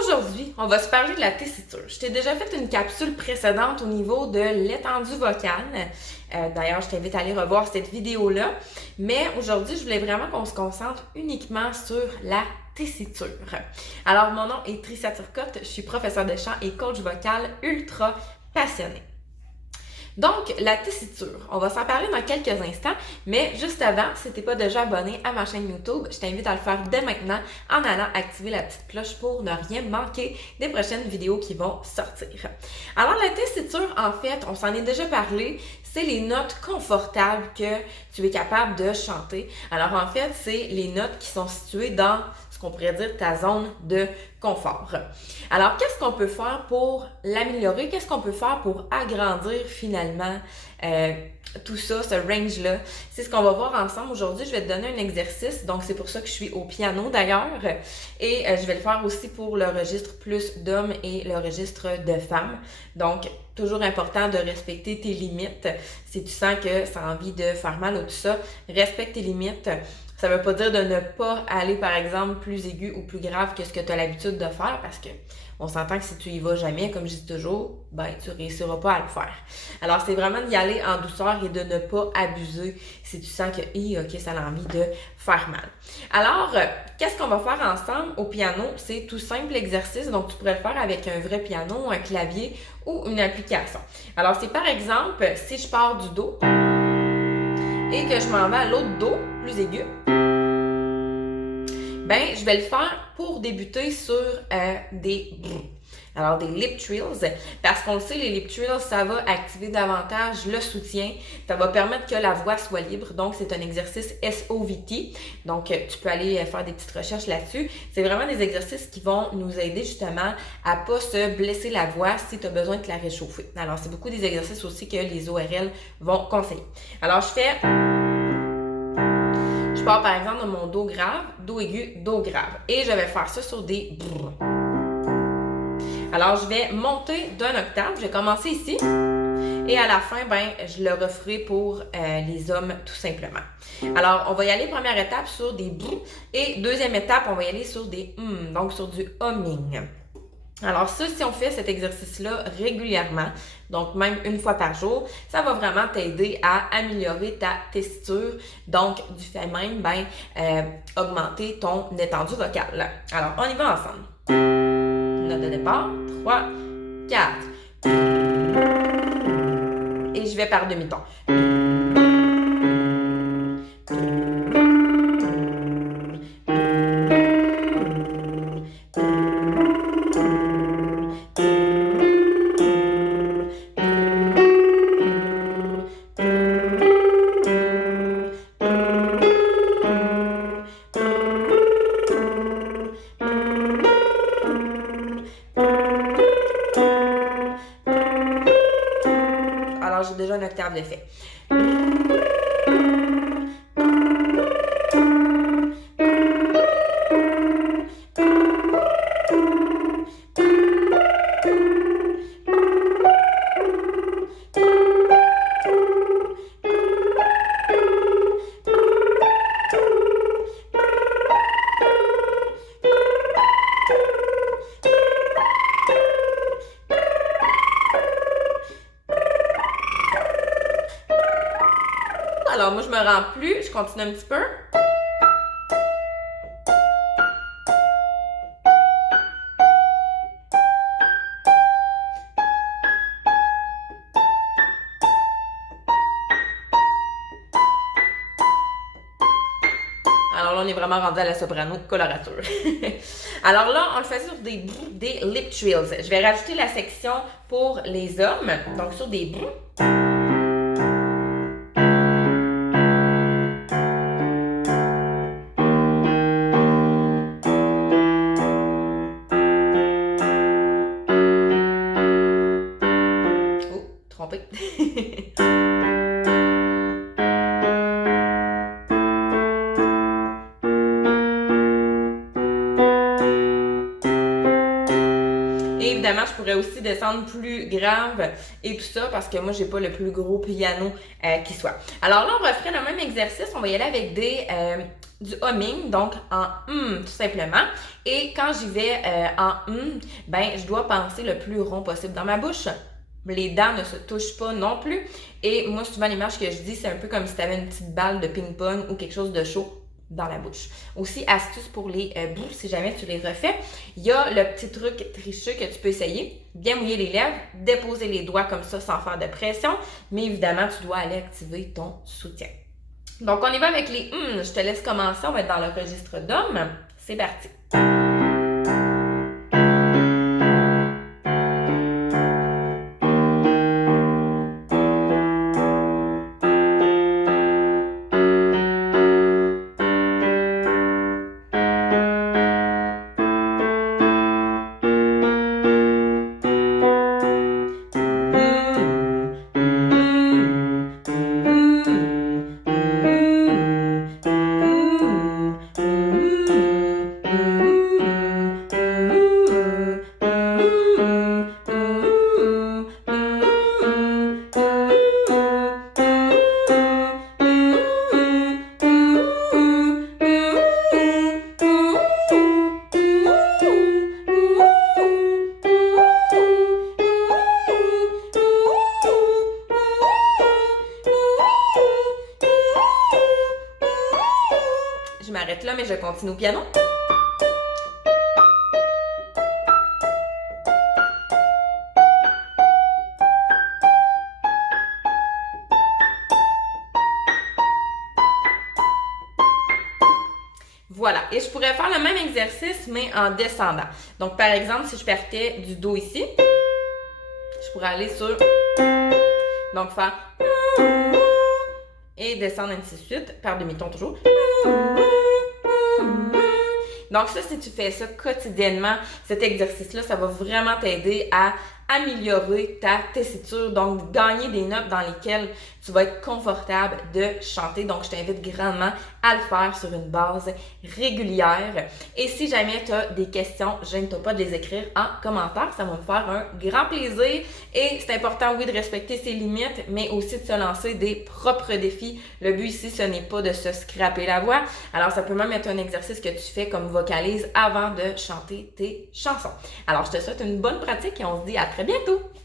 Aujourd'hui, on va se parler de la tessiture. Je t'ai déjà fait une capsule précédente au niveau de l'étendue vocale. D'ailleurs, je t'invite à aller revoir cette vidéo-là. Mais aujourd'hui, je voulais vraiment qu'on se concentre uniquement sur la tessiture. Alors, mon nom est Tricia Turcotte, je suis professeure de chant et coach vocal ultra passionnée. Donc, la tessiture, on va s'en parler dans quelques instants, mais juste avant, si t'es pas déjà abonné à ma chaîne YouTube, je t'invite à le faire dès maintenant en allant activer la petite cloche pour ne rien manquer des prochaines vidéos qui vont sortir. Alors, la tessiture, en fait, on s'en est déjà parlé, c'est les notes confortables que tu es capable de chanter. Alors, en fait, c'est les notes qui sont situées dans ce qu'on pourrait dire ta zone de confort. Alors, qu'est-ce qu'on peut faire pour l'améliorer? Qu'est-ce qu'on peut faire pour agrandir finalement tout ça, ce range-là? C'est ce qu'on va voir ensemble aujourd'hui. Je vais te donner un exercice, donc c'est pour ça que je suis au piano d'ailleurs. Et je vais le faire aussi pour le registre plus d'hommes et le registre de femmes. Donc, toujours important de respecter tes limites. Si tu sens que ça a envie de faire mal ou tout ça, respecte tes limites. Ça veut pas dire de ne pas aller, par exemple, plus aigu ou plus grave que ce que tu as l'habitude de faire parce que on s'entend que si tu y vas jamais, comme je dis toujours, ben tu réussiras pas à le faire. Alors, c'est vraiment d'y aller en douceur et de ne pas abuser si tu sens que, ok, ça a envie de faire mal. Alors, qu'est-ce qu'on va faire ensemble au piano? C'est tout simple exercice, donc tu pourrais le faire avec un vrai piano, un clavier ou une application. Alors, c'est par exemple, si je pars du Do et que je m'en vais à l'autre Do, plus aigu, ben je vais le faire pour débuter sur des lip trills, parce qu'on le sait, les lip trills, ça va activer davantage le soutien, ça va permettre que la voix soit libre, donc c'est un exercice SOVT, donc tu peux aller faire des petites recherches là-dessus. C'est vraiment des exercices qui vont nous aider justement à pas se blesser la voix si tu as besoin de la réchauffer. Alors, c'est beaucoup des exercices aussi que les ORL vont conseiller. Alors, je pars par exemple de mon Do grave, Do aigu, Do grave. Et je vais faire ça sur des brrr. Alors, je vais monter d'un octave. Je vais commencer ici. Et à la fin, ben, je le referai pour les hommes tout simplement. Alors, on va y aller première étape sur des brrr. Et deuxième étape, on va y aller sur des donc sur du humming. Alors ça, si on fait cet exercice-là régulièrement, donc même une fois par jour, ça va vraiment t'aider à améliorer ta tessiture, donc du fait même, augmenter ton étendue vocale. Alors, on y va ensemble. Note de départ, 3, 4. Et je vais par demi-ton. Alors, j'ai déjà une octave de fait. Alors, moi, je me rends plus. Je continue un petit peu. Alors là, on est vraiment rendu à la soprano colorature. Alors là, on le fait sur des lip trills. Je vais rajouter la section pour les hommes. Donc, sur des trompé. Et évidemment, je pourrais aussi descendre plus grave et tout ça parce que moi, j'ai pas le plus gros piano qui soit. Alors là, on referait le même exercice. On va y aller avec des du humming, donc en tout simplement. Et quand j'y vais en ben je dois penser le plus rond possible dans ma bouche. Les dents ne se touchent pas non plus. Et moi, souvent, l'image que je dis, c'est un peu comme si tu avais une petite balle de ping-pong ou quelque chose de chaud dans la bouche. Aussi, astuce pour les bouts, si jamais tu les refais, il y a le petit truc tricheux que tu peux essayer. Bien mouiller les lèvres, déposer les doigts comme ça sans faire de pression, mais évidemment, tu dois aller activer ton soutien. Donc, on y va avec les je te laisse commencer, on va être dans le registre d'homme. C'est parti! Je m'arrête là, mais je continue au piano. Voilà, et je pourrais faire le même exercice, mais en descendant. Donc, par exemple, si je partais du Do ici, je pourrais aller sur... Donc, faire... Et descendre ainsi de suite, par demi-ton toujours. Donc ça, si tu fais ça quotidiennement, cet exercice-là, ça va vraiment t'aider à améliorer ta tessiture, donc gagner des notes dans lesquelles tu vas être confortable de chanter. Donc, je t'invite grandement à le faire sur une base régulière. Et si jamais tu as des questions, gêne-toi pas de les écrire en commentaire. Ça va me faire un grand plaisir. Et c'est important, oui, de respecter ses limites, mais aussi de se lancer des propres défis. Le but ici, ce n'est pas de se scraper la voix. Alors, ça peut même être un exercice que tu fais comme vocalise avant de chanter tes chansons. Alors, je te souhaite une bonne pratique et on se dit à très bientôt!